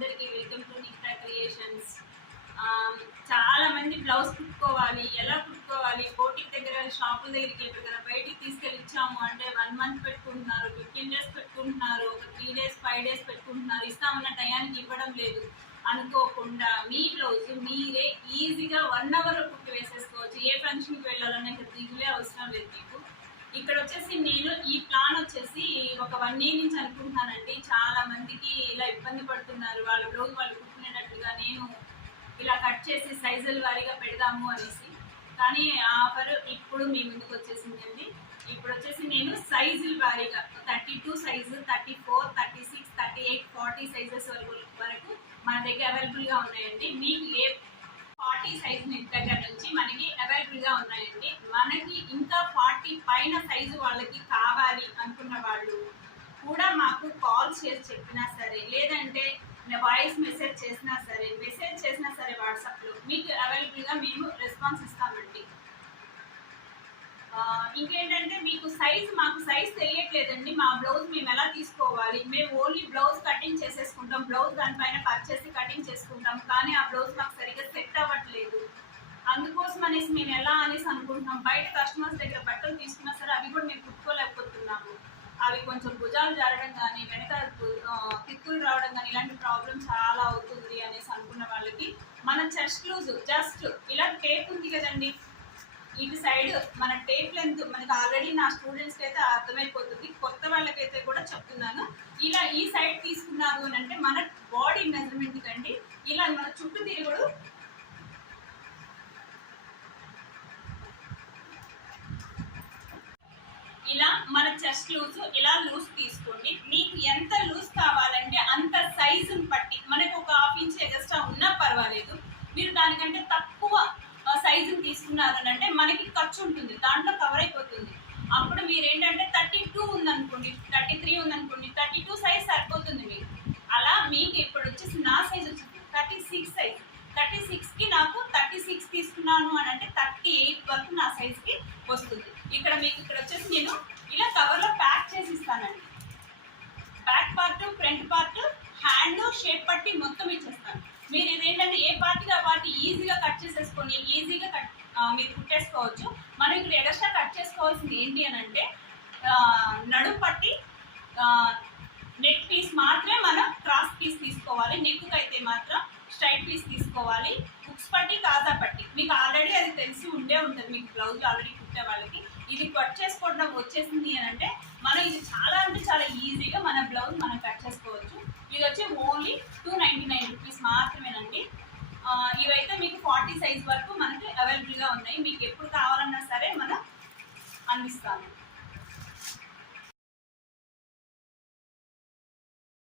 అందరికీ welcome to Nikhita creations. చాలా మంది బ్లౌజ్ కుట్టుకోవాలి, ఎలా కుట్టుకోవాలి, కోటికి దగ్గర షాపుల దగ్గరికి వెళ్ళి కదా బయటికి తీసుకెళ్ళి ఇచ్చాము అంటే 1 మంత్ పెట్టుకుంటున్నారు, 15 డేస్ పెట్టుకుంటున్నారు, ఒక 3 డేస్ 5 డేస్ పెట్టుకుంటున్నారు, ఇస్తామన్న టయానికి ఇవ్వడం లేదు అనుకోకుండా మీ బ్లౌజ్ మీరే ఈజీగా 1 అవర్లో కుట్టి వేసేసుకోవచ్చు. ఏ ఫంక్షన్కి వెళ్ళాలన్నా ఇక్కడ దిగులే అవసరం లేదు మీకు. ఇక్కడ వచ్చేసి నేను ఈ ప్లాన్ వచ్చేసి ఒక 1 ఇయర్ నుంచి అనుకుంటున్నానండి. చాలా మందికి ఇలా ఇబ్బంది పడుతున్నారు, వాళ్ళ బ్లౌజ్ వాళ్ళు కుట్టుకునేటట్లుగా నేను ఇలా కట్ చేసి సైజుల వారీగా పెడదాము అనేసి. కానీ ఆఫర్ ఇప్పుడు మీ ముందుకు వచ్చేసిందండి. ఇప్పుడు వచ్చేసి నేను సైజుల వారీగా 32 సైజు, 34, 36, 38, 40 సైజెస్ వరకు మన దగ్గర అవైలబుల్గా ఉన్నాయండి. మీకు ఏ 40 సైజ్ దగ్గర నుంచి మనకి అవైలబుల్గా ఉన్నాయండి. మనకి ఇంకా 40 పైన సైజు వాళ్ళకి కావాలి అనుకున్న వాళ్ళు కూడా మాకు కాల్ చేసి చెప్పినా సరే, లేదంటే వాయిస్ మెసేజ్ చేసినా సరే వాట్సాప్లో మీకు అవైలబుల్గా మేము రెస్పాన్స్ ఇస్తామండి. ఇంకేంటంటే మీకు మాకు సైజ్ తెలియట్లేదండి. మా బ్లౌజ్ మేము ఎలా తీసుకోవాలి, మేము ఓన్లీ బ్లౌజ్ కటింగ్ చేసేసుకుంటాం, బ్లౌజ్ దానిపైన కట్ చేసి కటింగ్ చేసుకుంటాం, కానీ ఆ బ్లౌజ్ మాకు సరిగ్గా సెట్ అవ్వట్లేదు. అందుకోసం అనేసి మేము ఎలా అనేసి అనుకుంటున్నాం. బయట కస్టమర్స్ దగ్గర బట్టలు తీసుకున్నా సరే అవి కూడా మేము కుట్టుకోలేకపోతున్నాము. అవి కొంచెం భుజాలు జారడం కానీ, వెనక తిక్కులు రావడం కానీ, ఇలాంటి ప్రాబ్లం చాలా అవుతుంది అనేసి అనుకున్న వాళ్ళకి మన చెస్ట్ లూజ్ జస్ట్ ఇలా టేప్ ఉంది కదండి, ఇటు సైడ్ మన టేప్ లెంత్ మనకి ఆల్రెడీ నా స్టూడెంట్స్కి అయితే అర్థమైపోతుంది, కొత్త వాళ్ళకైతే కూడా చెప్తున్నాను. ఇలా ఈ సైడ్ తీసుకున్నారు అని అంటే మన బాడీ మెజర్మెంట్ కండి ఇలా మన చుట్టూ తిరుగుడు ఇలా మన చెస్ట్ లూజ్ ఇలా లూజ్ తీసుకోండి. మీకు ఎంత లూజ్ కావాలంటే అంత సైజుని బట్టి మనకు ఒక 1/2 ఇంచ్ ఎక్స్ట్రా ఉన్నా పర్వాలేదు. మీరు దానికంటే తక్కువ సైజుని తీసుకున్నారు అని అంటే మనకి ఖర్చు ఉంటుంది, దాంట్లో కవర్ అయిపోతుంది. అప్పుడు మీరు ఏంటంటే 32 ఉందనుకోండి, 33 ఉందనుకోండి, 32 సైజ్ సరిపోతుంది మీకు. అలా మీకు ఇప్పుడు వచ్చేసి నా సైజ్ వచ్చి 36 సైజ్, 36కి నాకు 36 తీసుకున్నాను అని అంటే 38 వరకు నా సైజ్కి వస్తుంది. ఇక్కడ మీకు ఇక్కడ వచ్చేసి నేను ఇలా కవర్లో ప్యాక్ చేసి ఇస్తానండి. Back part, front part, hand, shape పట్టి మొత్తం ఇచ్చేస్తాను. మీరు ఇదేంటంటే ఏ పార్ట్కి ఆ పార్ట్ ఈజీగా కట్ చేసేసుకొని ఈజీగా మీరు కుట్టేసుకోవచ్చు. మనం ఇక్కడ ఎక్స్ట్రా కట్ చేసుకోవాల్సింది ఏంటి అని అంటే నడుం పట్టి, నెక్ పీస్ మాత్రమే మనం క్రాస్ పీస్ తీసుకోవాలి, నెక్కు అయితే మాత్రం స్ట్రైట్ పీస్ తీసుకోవాలి. హుక్స్ పట్టి, కాజా పట్టి మీకు ఆల్రెడీ అది తెలిసి ఉండే ఉంటుంది, మీకు బ్లౌజ్ ఆల్రెడీ కుట్టే వాళ్ళకి. ఇది కట్ చేసుకోవడం వచ్చేసింది అని అంటే మనం ఇది చాలా అంటే చాలా ఈజీగా మన బ్లౌజ్ మనం కట్ చేసుకోవచ్చు. ఇది వచ్చి ఓన్లీ 299 రూపీస్ మాత్రమేనండి. ఇవైతే మీకు 40 సైజ్ వరకు మనకి అవైలబుల్గా ఉన్నాయి. మీకు ఎప్పుడు కావాలన్నా సరే మనం అందిస్తాము.